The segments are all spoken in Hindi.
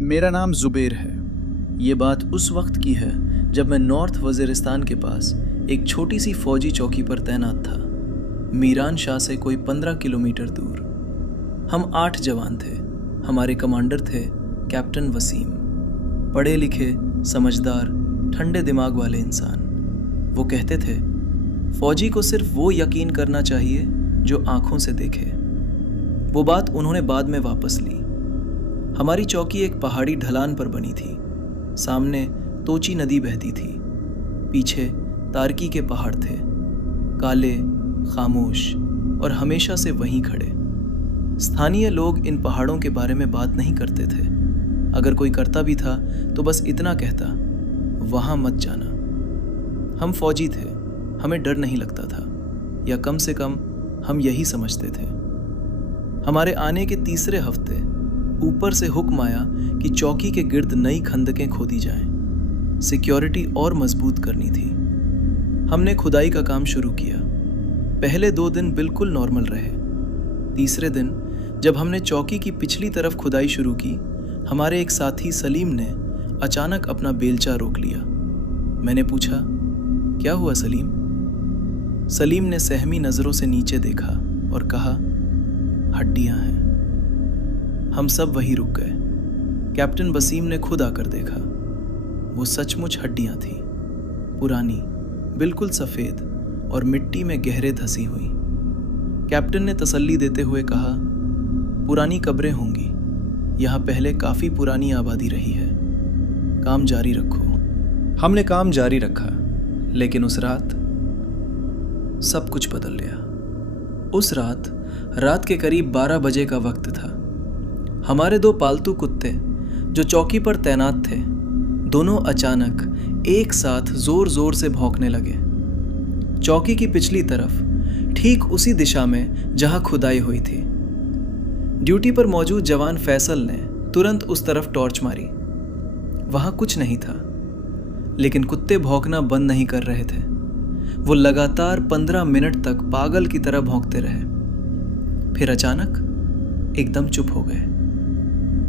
मेरा नाम जुबेर है। ये बात उस वक्त की है जब मैं नॉर्थ वज़ीरिस्तान के पास एक छोटी सी फौजी चौकी पर तैनात था, मीरान शाह से कोई 15 किलोमीटर दूर। हम 8 जवान थे। हमारे कमांडर थे कैप्टन वसीम, पढ़े लिखे, समझदार, ठंडे दिमाग वाले इंसान। वो कहते थे, फौजी को सिर्फ वो यकीन करना चाहिए जो आंखों से देखे। वो बात उन्होंने बाद में वापस ली। हमारी चौकी एक पहाड़ी ढलान पर बनी थी। सामने तोची नदी बहती थी, पीछे तारकी के पहाड़ थे, काले, खामोश और हमेशा से वहीं खड़े। स्थानीय लोग इन पहाड़ों के बारे में बात नहीं करते थे। अगर कोई करता भी था तो बस इतना कहता, वहां मत जाना। हम फौजी थे, हमें डर नहीं लगता था, या कम से कम हम यही समझते थे। हमारे आने के तीसरे हफ्ते ऊपर से हुक्म आया कि चौकी के गिर्द नई खंदकें खोदी जाएं। सिक्योरिटी और मजबूत करनी थी। हमने खुदाई का काम शुरू किया। पहले 2 दिन बिल्कुल नॉर्मल रहे। तीसरे दिन जब हमने चौकी की पिछली तरफ खुदाई शुरू की, हमारे एक साथी सलीम ने अचानक अपना बेलचा रोक लिया। मैंने पूछा, क्या हुआ सलीम? सलीम ने सहमी नजरों से नीचे देखा और कहा, हड्डियां हैं। हम सब वहीं रुक गए। कैप्टन वसीम ने खुद आकर देखा। वो सचमुच हड्डियां थी, पुरानी, बिल्कुल सफेद और मिट्टी में गहरे धसी हुई। कैप्टन ने तसल्ली देते हुए कहा, पुरानी कब्रें होंगी, यहाँ पहले काफी पुरानी आबादी रही है, काम जारी रखो। हमने काम जारी रखा, लेकिन उस रात सब कुछ बदल गया। उस रात के करीब 12 बजे का वक्त था। हमारे 2 पालतू कुत्ते जो चौकी पर तैनात थे, दोनों अचानक एक साथ जोर जोर से भौंकने लगे। चौकी की पिछली तरफ, ठीक उसी दिशा में जहां खुदाई हुई थी। ड्यूटी पर मौजूद जवान फैसल ने तुरंत उस तरफ टॉर्च मारी। वहां कुछ नहीं था, लेकिन कुत्ते भौंकना बंद नहीं कर रहे थे। वो लगातार 15 मिनट तक पागल की तरह भौंकते रहे। फिर अचानक एकदम चुप हो गए।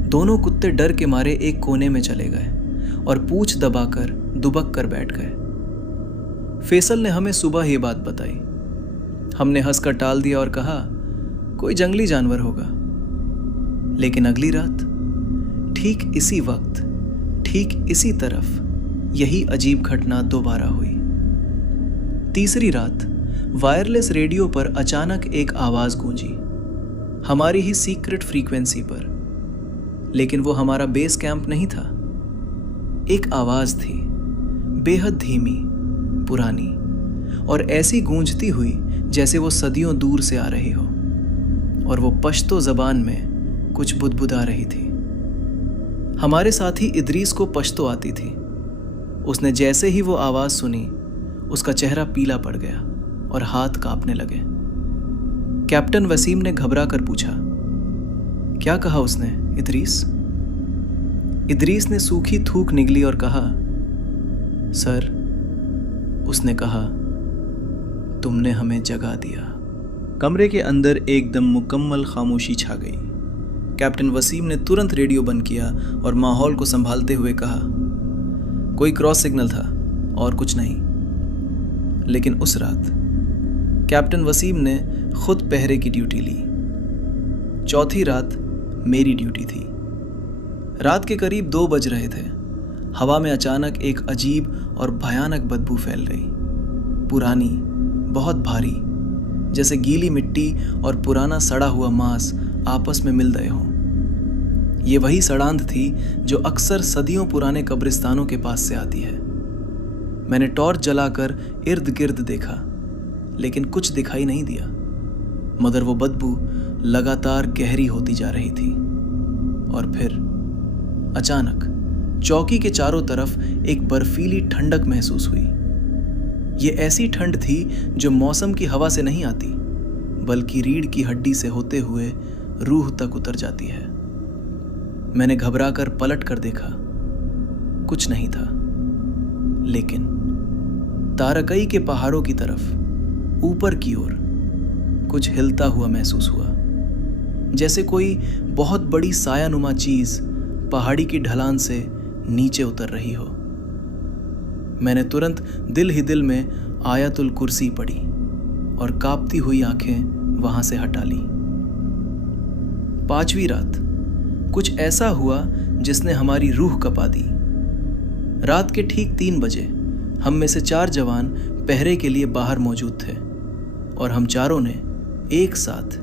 दोनों कुत्ते डर के मारे एक कोने में चले गए और पूंछ दबाकर दुबक कर बैठ गए। फैसल ने हमें सुबह ये बात बताई। हमने हंसकर टाल दिया और कहा, कोई जंगली जानवर होगा। लेकिन अगली रात ठीक इसी वक्त, ठीक इसी तरफ यही अजीब घटना दोबारा हुई। तीसरी रात वायरलेस रेडियो पर अचानक एक आवाज गूंजी, हमारी ही सीक्रेट फ्रीक्वेंसी पर। लेकिन वो हमारा बेस कैंप नहीं था। एक आवाज थी, बेहद धीमी, पुरानी और ऐसी गूंजती हुई जैसे वो सदियों दूर से आ रही हो, और वो पश्तो जबान में कुछ बुदबुदा रही थी। हमारे साथी इदरीस को पश्तो आती थी। उसने जैसे ही वो आवाज सुनी, उसका चेहरा पीला पड़ गया और हाथ कांपने लगे। कैप्टन वसीम ने घबरा कर पूछा, क्या कहा उसने इदरीस? इदरीस ने सूखी थूक निगली और कहा, सर, उसने कहा, तुमने हमें जगा दिया। कमरे के अंदर एकदम मुकम्मल खामोशी छा गई। कैप्टन वसीम ने तुरंत रेडियो बंद किया और माहौल को संभालते हुए कहा, कोई क्रॉस सिग्नल था और कुछ नहीं। लेकिन उस रात कैप्टन वसीम ने खुद पहरे की ड्यूटी ली। चौथी रात मेरी ड्यूटी थी। रात के करीब 2 बज रहे थे। हवा में अचानक एक अजीब और भयानक बदबू फैल गई, पुरानी, बहुत भारी, जैसे गीली मिट्टी और पुराना सड़ा हुआ मांस आपस में मिल गए हों। ये वही सड़ांध थी जो अक्सर सदियों पुराने कब्रिस्तानों के पास से आती है। मैंने टॉर्च जलाकर इर्द गिर्द देखा, लेकिन कुछ दिखाई नहीं दिया, मगर वो बदबू लगातार गहरी होती जा रही थी। और फिर अचानक चौकी के चारों तरफ एक बर्फीली ठंडक महसूस हुई। ये ऐसी ठंड थी जो मौसम की हवा से नहीं आती, बल्कि रीढ़ की हड्डी से होते हुए रूह तक उतर जाती है। मैंने घबरा कर पलट कर देखा, कुछ नहीं था। लेकिन तारकई के पहाड़ों की तरफ, ऊपर की ओर, कुछ हिलता हुआ महसूस हुआ, जैसे कोई बहुत बड़ी सायानुमा चीज पहाड़ी की ढलान से नीचे उतर रही हो। मैंने तुरंत दिल ही दिल में आयतुल कुर्सी पढ़ी और कांपती हुई आंखें वहां से हटा ली। 5वीं रात कुछ ऐसा हुआ जिसने हमारी रूह कपा दी। रात के ठीक 3 बजे हम में से 4 जवान पहरे के लिए बाहर मौजूद थे और हम चारों ने एक साथ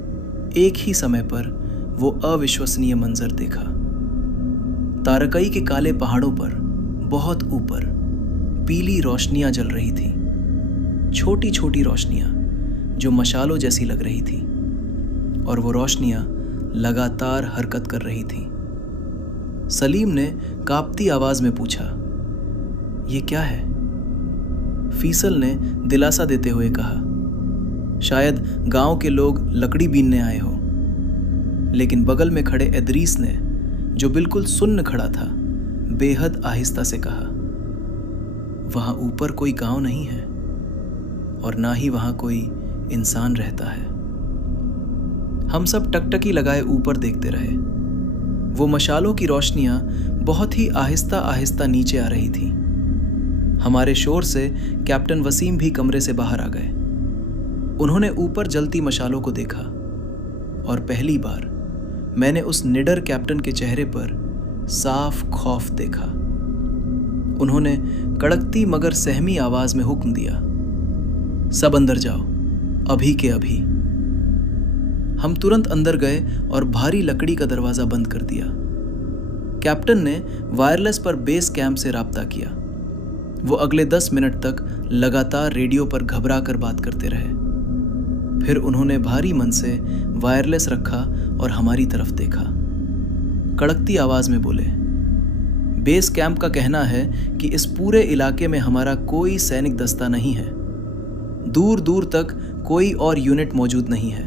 एक ही समय पर वो अविश्वसनीय मंजर देखा। तारकई के काले पहाड़ों पर बहुत ऊपर पीली रोशनियां जल रही थी, छोटी छोटी रोशनियां जो मशालों जैसी लग रही थी, और वो रोशनियां लगातार हरकत कर रही थी। सलीम ने कांपती आवाज में पूछा, ये क्या है? फीसल ने दिलासा देते हुए कहा, शायद गांव के लोग लकड़ी बीनने आए हो। लेकिन बगल में खड़े इदरीस ने, जो बिल्कुल सुन्न खड़ा था, बेहद आहिस्ता से कहा, वहां ऊपर कोई गांव नहीं है और ना ही वहां कोई इंसान रहता है। हम सब टकटकी लगाए ऊपर देखते रहे। वो मशालों की रोशनियां बहुत ही आहिस्ता आहिस्ता नीचे आ रही थी। हमारे शोर से कैप्टन वसीम भी कमरे से बाहर आ गए। उन्होंने ऊपर जलती मशालों को देखा और पहली बार मैंने उस निडर कैप्टन के चेहरे पर साफ खौफ देखा। उन्होंने कड़कती मगर सहमी आवाज में हुक्म दिया, सब अंदर जाओ, अभी के अभी। हम तुरंत अंदर गए और भारी लकड़ी का दरवाजा बंद कर दिया। कैप्टन ने वायरलेस पर बेस कैंप से राब्ता किया। वो अगले 10 मिनट तक लगातार रेडियो पर घबरा कर बात करते रहे। फिर उन्होंने भारी मन से वायरलेस रखा और हमारी तरफ देखा। कड़कती आवाज में बोले, बेस कैंप का कहना है कि इस पूरे इलाके में हमारा कोई सैनिक दस्ता नहीं है। दूर दूर तक कोई और यूनिट मौजूद नहीं है।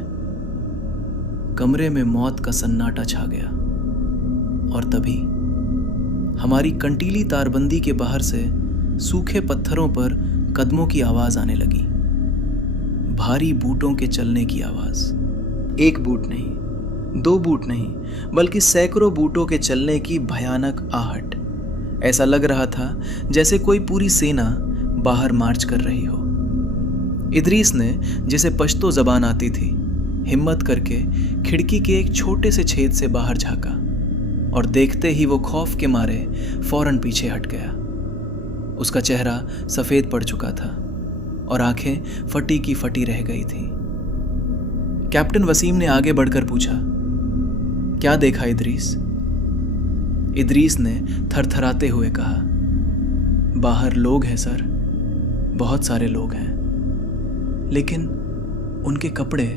कमरे में मौत का सन्नाटा छा गया और तभी हमारी कंटीली तारबंदी के बाहर से सूखे पत्थरों पर कदमों की आवाज आने लगी। भारी बूटों के चलने की आवाज। 1 बूट नहीं, 2 बूट नहीं, बल्कि सैकड़ों बूटों के चलने की भयानक आहट। ऐसा लग रहा था जैसे कोई पूरी सेना बाहर मार्च कर रही हो। इदरीस ने, जिसे पश्तो जबान आती थी, हिम्मत करके खिड़की के एक छोटे से छेद से बाहर झांका और देखते ही वो खौफ के मारे फौरन पीछे हट गया। उसका चेहरा सफेद पड़ चुका था और आंखें फटी की फटी रह गई थी। कैप्टन वसीम ने आगे बढ़कर पूछा, क्या देखा इदरीस? इदरीस ने थरथराते हुए कहा, बाहर लोग हैं सर, बहुत सारे लोग हैं, लेकिन उनके कपड़े,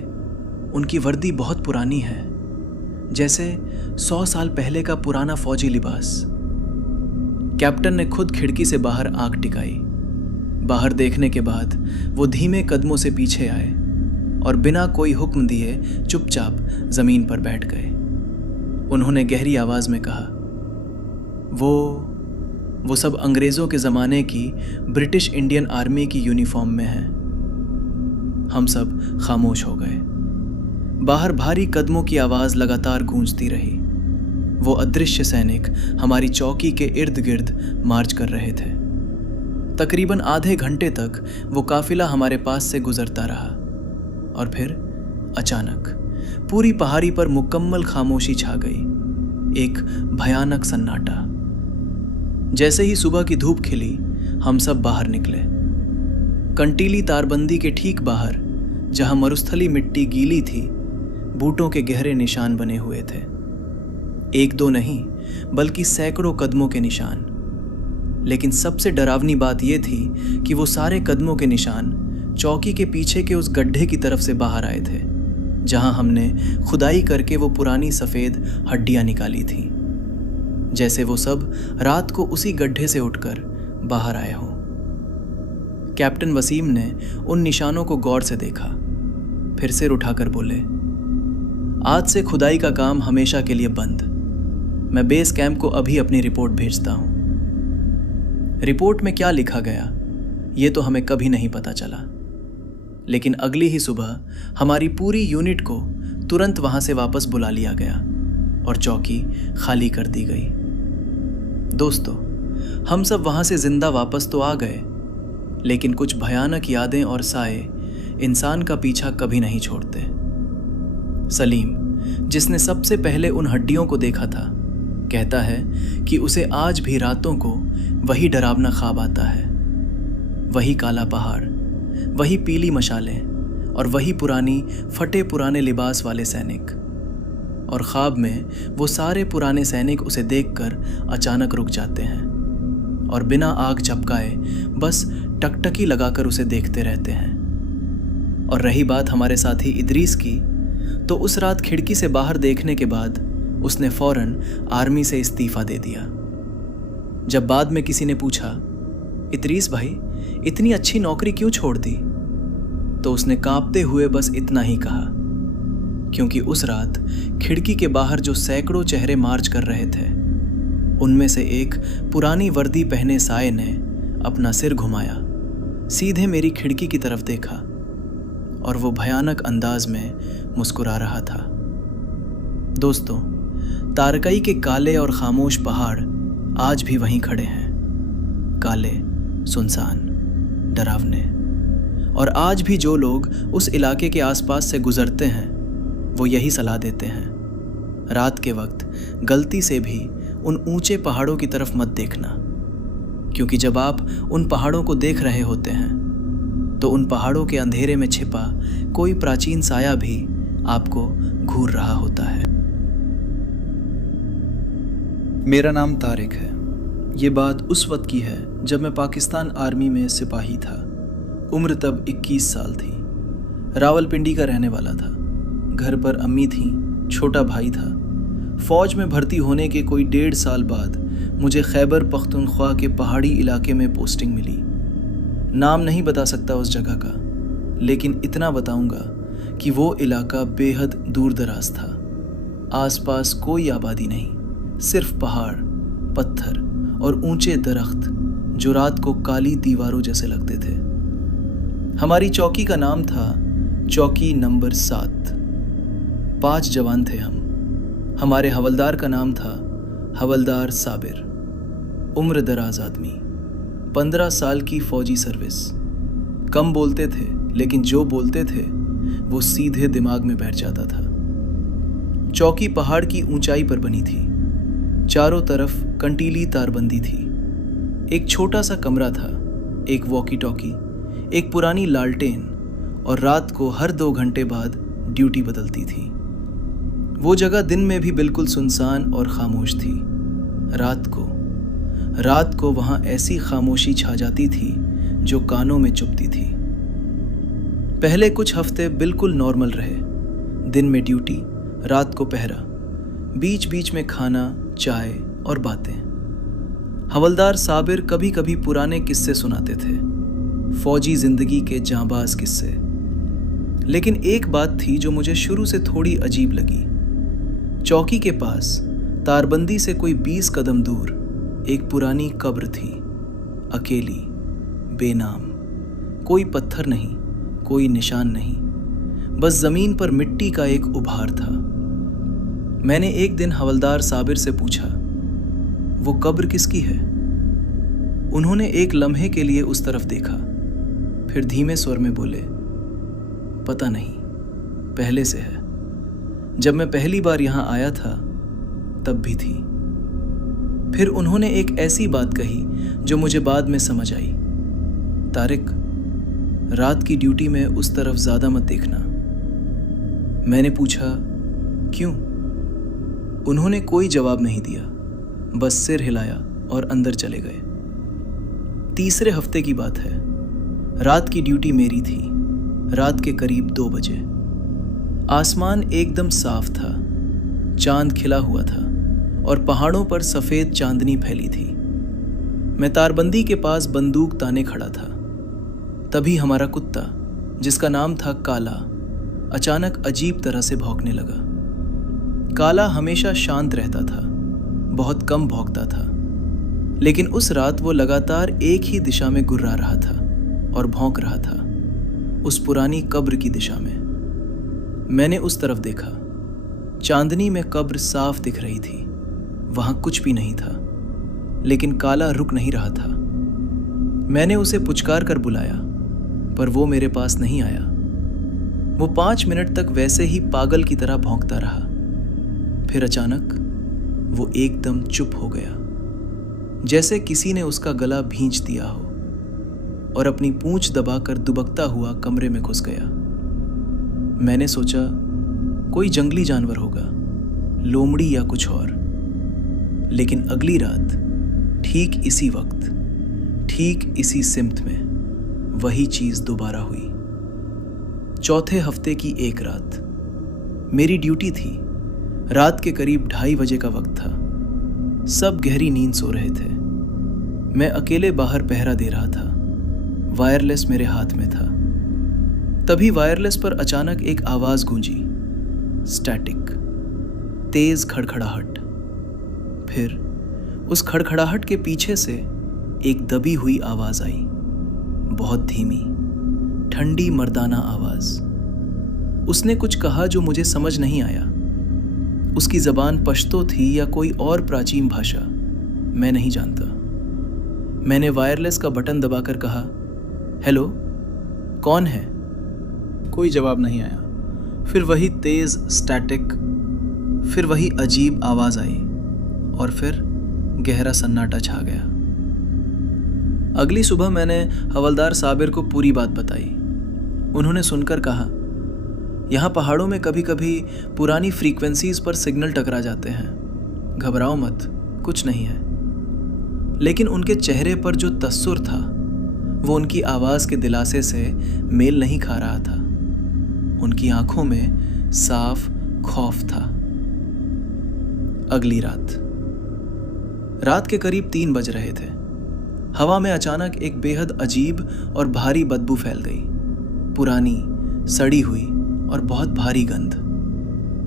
उनकी वर्दी बहुत पुरानी है, जैसे 100 साल पहले का पुराना फौजी लिबास। कैप्टन ने खुद खिड़की से बाहर आंख टिकाई। बाहर देखने के बाद वो धीमे कदमों से पीछे आए और बिना कोई हुक्म दिए चुपचाप जमीन पर बैठ गए। उन्होंने गहरी आवाज में कहा, वो सब अंग्रेजों के जमाने की ब्रिटिश इंडियन आर्मी की यूनिफॉर्म में हैं। हम सब खामोश हो गए। बाहर भारी कदमों की आवाज लगातार गूंजती रही। वो अदृश्य सैनिक हमारी चौकी के इर्द गिर्द मार्च कर रहे थे। तकरीबन आधे घंटे तक वो काफिला हमारे पास से गुजरता रहा और फिर अचानक पूरी पहाड़ी पर मुकम्मल खामोशी छा गई। एक भयानक सन्नाटा। जैसे ही सुबह की धूप खिली, हम सब बाहर निकले। कंटीली तारबंदी के ठीक बाहर, जहां मरुस्थली मिट्टी गीली थी, बूटों के गहरे निशान बने हुए थे। 1-2 नहीं, बल्कि सैकड़ों कदमों के निशान। लेकिन सबसे डरावनी बात यह थी कि वो सारे कदमों के निशान चौकी के पीछे के उस गड्ढे की तरफ से बाहर आए थे, जहां हमने खुदाई करके वो पुरानी सफ़ेद हड्डियां निकाली थी। जैसे वो सब रात को उसी गड्ढे से उठकर बाहर आए हों। कैप्टन वसीम ने उन निशानों को गौर से देखा, फिर सिर उठाकर बोले, आज से खुदाई का काम हमेशा के लिए बंद। मैं बेस कैंप को अभी अपनी रिपोर्ट भेजता हूं। रिपोर्ट में क्या लिखा गया ये तो हमें कभी नहीं पता चला, लेकिन अगली ही सुबह हमारी पूरी यूनिट को तुरंत वहां से वापस बुला लिया गया और चौकी खाली कर दी गई। दोस्तों, हम सब वहां से जिंदा वापस तो आ गए, लेकिन कुछ भयानक यादें और साए इंसान का पीछा कभी नहीं छोड़ते। सलीम, जिसने सबसे पहले उन हड्डियों को देखा था, कहता है कि उसे आज भी रातों को वही डरावना ख्वाब आता है। वही काला पहाड़, वही पीली मशालें और वही फटे पुराने लिबास वाले सैनिक। और ख्वाब में वो सारे पुराने सैनिक उसे देखकर अचानक रुक जाते हैं और बिना आग झपकाए बस टकटकी लगाकर उसे देखते रहते हैं। और रही बात हमारे साथी इदरीस की, तो उस रात खिड़की से बाहर देखने के बाद उसने फौरन आर्मी से इस्तीफा दे दिया। जब बाद में किसी ने पूछा, इदरीस भाई इतनी अच्छी नौकरी क्यों छोड़ दी, तो उसने कांपते हुए बस इतना ही कहा, क्योंकि उस रात खिड़की के बाहर जो सैकड़ों चेहरे मार्च कर रहे थे, उनमें से एक पुरानी वर्दी पहने साए ने अपना सिर घुमाया, सीधे मेरी खिड़की की तरफ देखा और वो भयानक अंदाज में मुस्कुरा रहा था। दोस्तों, तारकई के काले और खामोश पहाड़ आज भी वहीं खड़े हैं, काले, सुनसान, डरावने। और आज भी जो लोग उस इलाके के आसपास से गुजरते हैं, वो यही सलाह देते हैं, रात के वक्त गलती से भी उन ऊंचे पहाड़ों की तरफ मत देखना, क्योंकि जब आप उन पहाड़ों को देख रहे होते हैं तो उन पहाड़ों के अंधेरे में छिपा कोई प्राचीन साया भी आपको घूर रहा होता है। मेरा नाम तारिक है। ये बात उस वक्त की है जब मैं पाकिस्तान आर्मी में सिपाही था। उम्र तब 21 साल थी। रावलपिंडी का रहने वाला था। घर पर अम्मी थी, छोटा भाई था। फौज में भर्ती होने के कोई 1.5 साल बाद मुझे खैबर पख्तूनख्वा के पहाड़ी इलाके में पोस्टिंग मिली। नाम नहीं बता सकता उस जगह का, लेकिन इतना बताऊंगा कि वो इलाका बेहद दूर दराज था। आसपास कोई आबादी नहीं, सिर्फ पहाड़, पत्थर और ऊंचे दरख्त जो रात को काली दीवारों जैसे लगते थे। हमारी चौकी का नाम था चौकी नंबर 7। 5 जवान थे हम। हमारे हवलदार का नाम था हवलदार साबिर। उम्र दराज आदमी, 15 साल की फौजी सर्विस। कम बोलते थे, लेकिन जो बोलते थे वो सीधे दिमाग में बैठ जाता था। चौकी पहाड़ की ऊंचाई पर बनी थी। चारों तरफ कंटीली तारबंदी थी। एक छोटा सा कमरा था, एक वॉकी टॉकी, एक पुरानी लालटेन, और रात को हर 2 घंटे बाद ड्यूटी बदलती थी। वो जगह दिन में भी बिल्कुल सुनसान और खामोश थी। रात को वहां ऐसी खामोशी छा जाती थी जो कानों में चुभती थी। पहले कुछ हफ्ते बिल्कुल नॉर्मल रहे। दिन में ड्यूटी, रात को पहरा, बीच बीच में खाना, चाय और बातें। हवलदार साबिर कभी कभी पुराने किस्से सुनाते थे, फौजी जिंदगी के जांबाज किस्से। लेकिन एक बात थी जो मुझे शुरू से थोड़ी अजीब लगी। चौकी के पास तारबंदी से कोई 20 कदम दूर एक पुरानी कब्र थी, अकेली, बेनाम। कोई पत्थर नहीं, कोई निशान नहीं, बस जमीन पर मिट्टी का एक उभार था। मैंने एक दिन हवलदार साबिर से पूछा, वो कब्र किसकी है? उन्होंने एक लम्हे के लिए उस तरफ देखा, फिर धीमे स्वर में बोले, पता नहीं, पहले से है। जब मैं पहली बार यहां आया था तब भी थी। फिर उन्होंने एक ऐसी बात कही जो मुझे बाद में समझ आई, तारिक, रात की ड्यूटी में उस तरफ ज्यादा मत देखना। मैंने पूछा, क्यों? उन्होंने कोई जवाब नहीं दिया, बस सिर हिलाया और अंदर चले गए। तीसरे हफ्ते की बात है। रात की ड्यूटी मेरी थी। रात के करीब 2 बजे। आसमान एकदम साफ था, चांद खिला हुआ था और पहाड़ों पर सफेद चांदनी फैली थी। मैं तारबंदी के पास बंदूक ताने खड़ा था। तभी हमारा कुत्ता, जिसका नाम था काला, अचानक अजीब तरह से भौंकने लगा। काला हमेशा शांत रहता था, बहुत कम भौंकता था, लेकिन उस रात वो लगातार एक ही दिशा में गुर्रा रहा था और भौंक रहा था, उस पुरानी कब्र की दिशा में। मैंने उस तरफ देखा। चांदनी में कब्र साफ दिख रही थी, वहां कुछ भी नहीं था। लेकिन काला रुक नहीं रहा था। मैंने उसे पुचकार कर बुलाया, पर वो मेरे पास नहीं आया। वो 5 मिनट तक वैसे ही पागल की तरह भौंकता रहा। फिर अचानक वो एकदम चुप हो गया, जैसे किसी ने उसका गला भींच दिया हो, और अपनी पूंछ दबाकर दुबकता हुआ कमरे में घुस गया। मैंने सोचा कोई जंगली जानवर होगा, लोमड़ी या कुछ और। लेकिन अगली रात ठीक इसी वक्त, ठीक इसी सिमत में वही चीज दोबारा हुई। चौथे हफ्ते की एक रात मेरी ड्यूटी थी। रात के करीब 2:30 बजे का वक्त था। सब गहरी नींद सो रहे थे। मैं अकेले बाहर पहरा दे रहा था। वायरलेस मेरे हाथ में था। तभी वायरलेस पर अचानक एक आवाज गूंजी, स्टैटिक, तेज खड़खड़ाहट। फिर उस खड़खड़ाहट के पीछे से एक दबी हुई आवाज आई, बहुत धीमी, ठंडी मर्दाना आवाज। उसने कुछ कहा जो मुझे समझ नहीं आया। उसकी जबान पश्तो थी या कोई और प्राचीन भाषा, मैं नहीं जानता। मैंने वायरलेस का बटन दबाकर कहा, हेलो, कौन है? कोई जवाब नहीं आया। फिर वही तेज स्टैटिक, फिर वही अजीब आवाज आई, और फिर गहरा सन्नाटा छा गया। अगली सुबह मैंने हवलदार साबिर को पूरी बात बताई। उन्होंने सुनकर कहा, यहाँ पहाड़ों में कभी कभी पुरानी फ्रीक्वेंसीज पर सिग्नल टकरा जाते हैं, घबराओ मत, कुछ नहीं है। लेकिन उनके चेहरे पर जो तस्सुर था वो उनकी आवाज के दिलासे से मेल नहीं खा रहा था। उनकी आंखों में साफ खौफ था। अगली रात के करीब 3 बज रहे थे। हवा में अचानक एक बेहद अजीब और भारी बदबू फैल गई। पुरानी, सड़ी हुई और बहुत भारी गंध,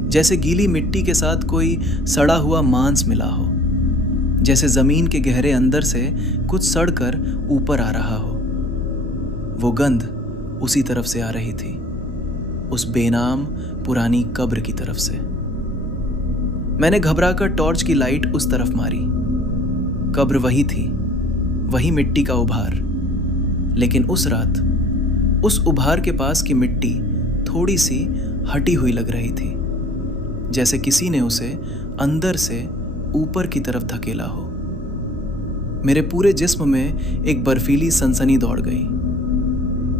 जैसे गीली मिट्टी के साथ कोई सड़ा हुआ मांस मिला हो, जैसे जमीन के गहरे अंदर से कुछ सड़कर ऊपर आ रहा हो। वो गंध उसी तरफ से आ रही थी, उस बेनाम पुरानी कब्र की तरफ से। मैंने घबराकर टॉर्च की लाइट उस तरफ मारी। कब्र वही थी, वही मिट्टी का उभार। लेकिन उस रात उस उभार के पास की मिट्टी थोड़ी सी हटी हुई लग रही थी, जैसे किसी ने उसे अंदर से ऊपर की तरफ धकेला हो। मेरे पूरे जिस्म में एक बर्फीली सनसनी दौड़ गई।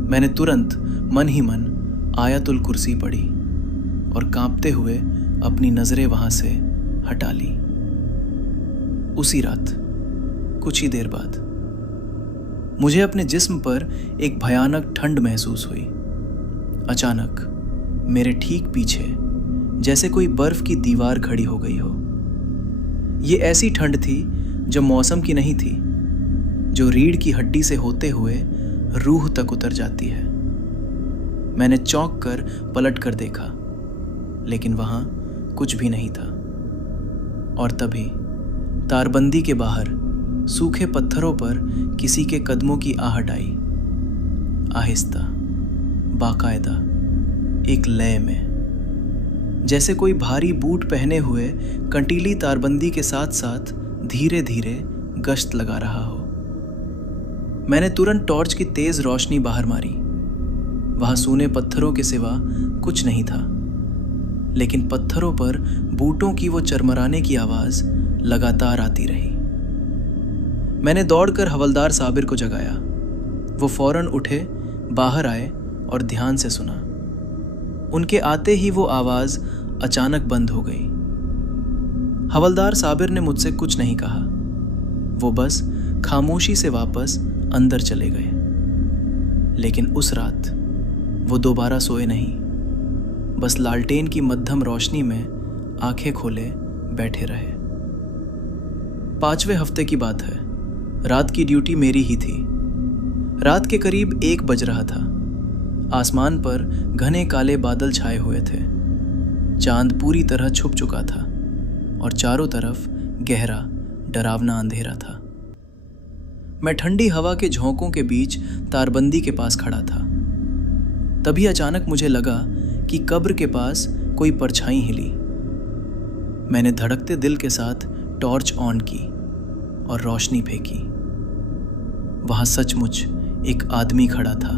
मैंने तुरंत मन ही मन आयतुल कुर्सी पढ़ी और कांपते हुए अपनी नजरें वहां से हटा ली। उसी रात कुछ ही देर बाद मुझे अपने जिस्म पर एक भयानक ठंड महसूस हुई। अचानक मेरे ठीक पीछे जैसे कोई बर्फ की दीवार खड़ी हो गई हो। ये ऐसी ठंड थी जो मौसम की नहीं थी, जो रीढ़ की हड्डी से होते हुए रूह तक उतर जाती है। मैंने चौंक कर पलट कर देखा, लेकिन वहां कुछ भी नहीं था। और तभी तारबंदी के बाहर सूखे पत्थरों पर किसी के कदमों की आहट आई, आहिस्ता, बाकायदा, एक लय में, जैसे कोई भारी बूट पहने हुए कंटीली तारबंदी के साथ साथ धीरे धीरे गश्त लगा रहा हो। मैंने तुरंत टॉर्च की तेज रोशनी बाहर मारी। वहां सूने पत्थरों के सिवा कुछ नहीं था, लेकिन पत्थरों पर बूटों की वो चरमराने की आवाज लगातार आती रही। मैंने दौड़कर हवलदार साबिर को जगाया। वो फौरन उठे, बाहर आए और ध्यान से सुना। उनके आते ही वो आवाज अचानक बंद हो गई। हवलदार साबिर ने मुझसे कुछ नहीं कहा। वो बस खामोशी से वापस अंदर चले गए। लेकिन उस रात वो दोबारा सोए नहीं, बस लालटेन की मध्यम रोशनी में आंखें खोले बैठे रहे। 5वें हफ्ते की बात है। रात की ड्यूटी मेरी ही थी। रात के करीब 1 बज रहा था। आसमान पर घने काले बादल छाए हुए थे। चांद पूरी तरह छुप चुका था और चारों तरफ गहरा, डरावना अंधेरा था। मैं ठंडी हवा के झोंकों के बीच तारबंदी के पास खड़ा था। तभी अचानक मुझे लगा कि कब्र के पास कोई परछाई हिली। मैंने धड़कते दिल के साथ टॉर्च ऑन की और रोशनी फेंकी। वहां सचमुच एक आदमी खड़ा था,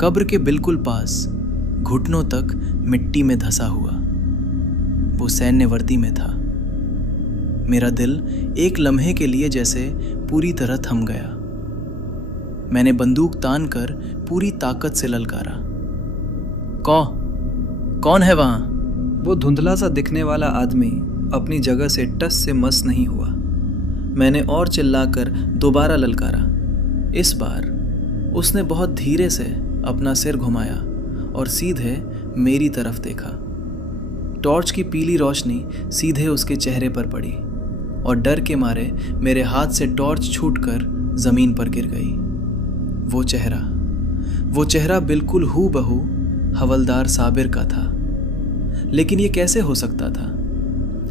कब्र के बिल्कुल पास, घुटनों तक मिट्टी में धंसा हुआ। वो सैन्य वर्दी में था। मेरा दिल एक लम्हे के लिए जैसे पूरी तरह थम गया। मैंने बंदूक तान कर पूरी ताकत से ललकारा, कौन है वहां? वो धुंधला सा दिखने वाला आदमी अपनी जगह से टस से मस नहीं हुआ। मैंने और चिल्लाकर दोबारा ललकारा। इस बार उसने बहुत धीरे से अपना सिर घुमाया और सीधे मेरी तरफ देखा। टॉर्च की पीली रोशनी सीधे उसके चेहरे पर पड़ी और डर के मारे मेरे हाथ से टॉर्च छूटकर जमीन पर गिर गई। वो चेहरा बिल्कुल हूबहू हवलदार साबिर का था। लेकिन ये कैसे हो सकता था?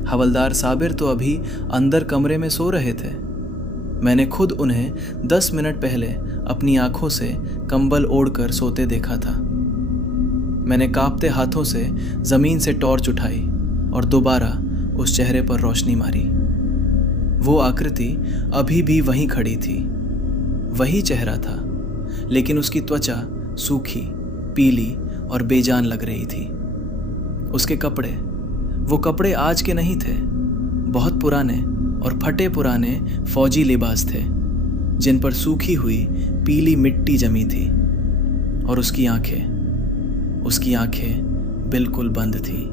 हवलदार साबिर तो अभी अंदर कमरे में सो रहे थे। मैंने खुद उन्हें 10 मिनट पहले अपनी आंखों से कंबल ओढ़कर सोते देखा था। मैंने कांपते हाथों से जमीन से टॉर्च उठाई और दोबारा उस चेहरे पर रोशनी मारी। वो आकृति अभी भी वहीं खड़ी थी, वही चेहरा था, लेकिन उसकी त्वचा सूखी, पीली और बेजान लग रही थी। उसके वो कपड़े आज के नहीं थे, बहुत पुराने और फटे पुराने फौजी लिबास थे, जिन पर सूखी हुई पीली मिट्टी जमी थी। और उसकी आंखें बिल्कुल बंद थी।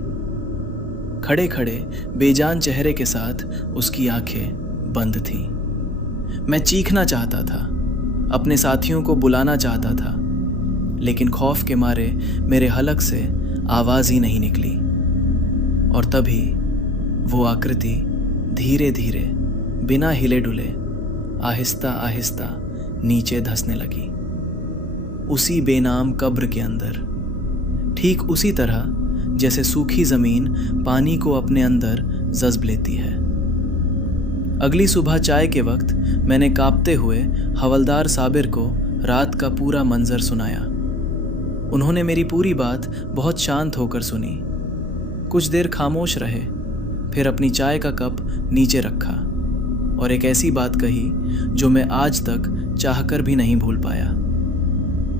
खड़े खड़े बेजान चेहरे के साथ उसकी आंखें बंद थी। मैं चीखना चाहता था, अपने साथियों को बुलाना चाहता था, लेकिन खौफ के मारे मेरे हलक से आवाज ही नहीं निकली। और तभी वो आकृति धीरे धीरे, बिना हिले डुले, आहिस्ता आहिस्ता नीचे धंसने लगी, उसी बेनाम कब्र के अंदर, ठीक उसी तरह जैसे सूखी जमीन पानी को अपने अंदर जज्ब लेती है। अगली सुबह चाय के वक्त मैंने कांपते हुए हवलदार साबिर को रात का पूरा मंजर सुनाया। उन्होंने मेरी पूरी बात बहुत शांत होकर सुनी। कुछ देर खामोश रहे, फिर अपनी चाय का कप नीचे रखा और एक ऐसी बात कही जो मैं आज तक चाहकर भी नहीं भूल पाया।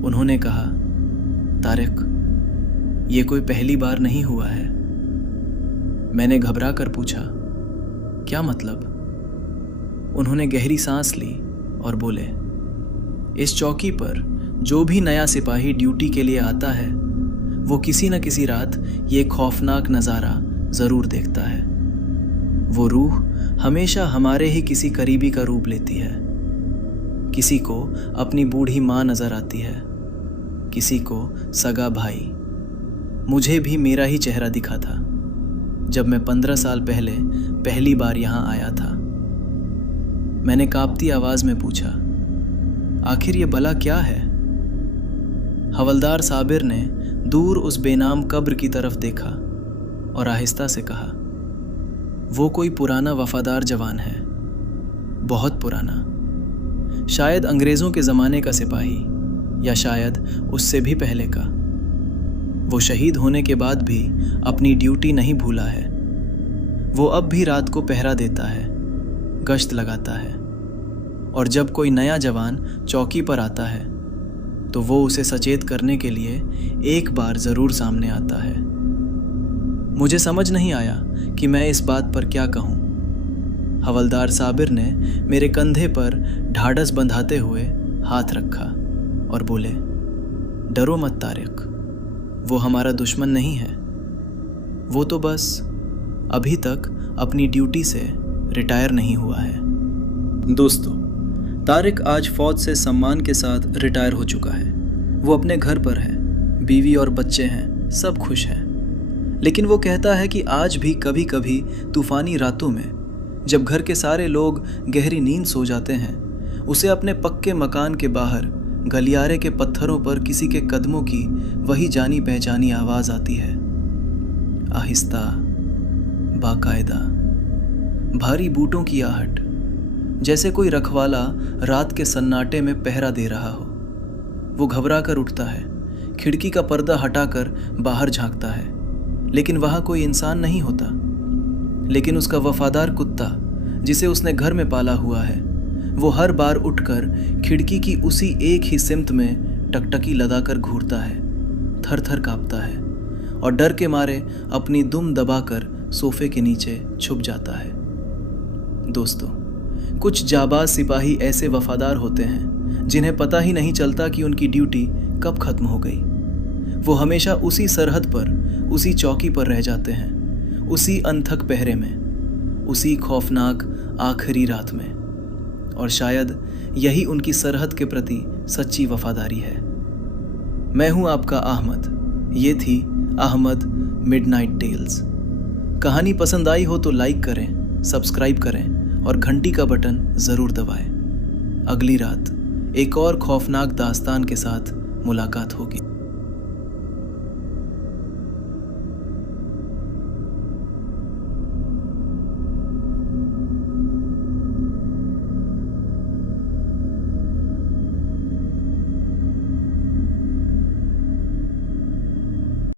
उन्होंने कहा, तारिक, ये कोई पहली बार नहीं हुआ है। मैंने घबरा कर पूछा, क्या मतलब? उन्होंने गहरी सांस ली और बोले, इस चौकी पर जो भी नया सिपाही ड्यूटी के लिए आता है, वो किसी न किसी रात ये खौफनाक नज़ारा ज़रूर देखता है। वो रूह हमेशा हमारे ही किसी करीबी का रूप लेती है। किसी को अपनी बूढ़ी माँ नज़र आती है, किसी को सगा भाई। मुझे भी मेरा ही चेहरा दिखा था जब मैं 15 साल पहले पहली बार यहाँ आया था। मैंने कांपती आवाज़ में पूछा, आखिर ये भला क्या है? हवलदार साबिर ने दूर उस बेनाम कब्र की तरफ देखा और आहिस्ता से कहा, वो कोई पुराना वफादार जवान है, बहुत पुराना, शायद अंग्रेज़ों के ज़माने का सिपाही, या शायद उससे भी पहले का। वो शहीद होने के बाद भी अपनी ड्यूटी नहीं भूला है। वो अब भी रात को पहरा देता है, गश्त लगाता है, और जब कोई नया जवान चौकी पर आता है तो वो उसे सचेत करने के लिए एक बार ज़रूर सामने आता है। मुझे समझ नहीं आया कि मैं इस बात पर क्या कहूँ। हवलदार साबिर ने मेरे कंधे पर ढाढ़स बंधाते हुए हाथ रखा और बोले, डरो मत तारिक, वो हमारा दुश्मन नहीं है। वो तो बस अभी तक अपनी ड्यूटी से रिटायर नहीं हुआ है। दोस्तों, तारिक आज फौज से सम्मान के साथ रिटायर हो चुका है। वो अपने घर पर है, बीवी और बच्चे हैं, सब खुश हैं। लेकिन वो कहता है कि आज भी कभी कभी तूफ़ानी रातों में, जब घर के सारे लोग गहरी नींद सो जाते हैं, उसे अपने पक्के मकान के बाहर गलियारे के पत्थरों पर किसी के कदमों की वही जानी पहचानी आवाज़ आती है, आहिस्ता, बाकायदा, भारी बूटों की आहट, जैसे कोई रखवाला रात के सन्नाटे में पहरा दे रहा हो। वो घबरा कर उठता है, खिड़की का पर्दा हटाकर बाहर झांकता है, लेकिन वहाँ कोई इंसान नहीं होता। लेकिन उसका वफादार कुत्ता जिसे उसने घर में पाला हुआ है, वो हर बार उठकर खिड़की की उसी एक ही सिमत में टकटकी लदाकर घूरता है, थर थर कांपता है और डर के मारे अपनी दुम दबाकर सोफे के नीचे छुप जाता है। दोस्तों, कुछ जाबाज सिपाही ऐसे वफादार होते हैं जिन्हें पता ही नहीं चलता कि उनकी ड्यूटी कब खत्म हो गई। वो हमेशा उसी सरहद पर, उसी चौकी पर रह जाते हैं, उसी अनथक पहरे में, उसी खौफनाक आखिरी रात में। और शायद यही उनकी सरहद के प्रति सच्ची वफादारी है। मैं हूं आपका अहमद। ये थी अहमद मिडनाइट टेल्स। कहानी पसंद आई हो तो लाइक करें, सब्सक्राइब करें और घंटी का बटन ज़रूर दबाएं। अगली रात एक और खौफनाक दास्तान के साथ मुलाकात होगी।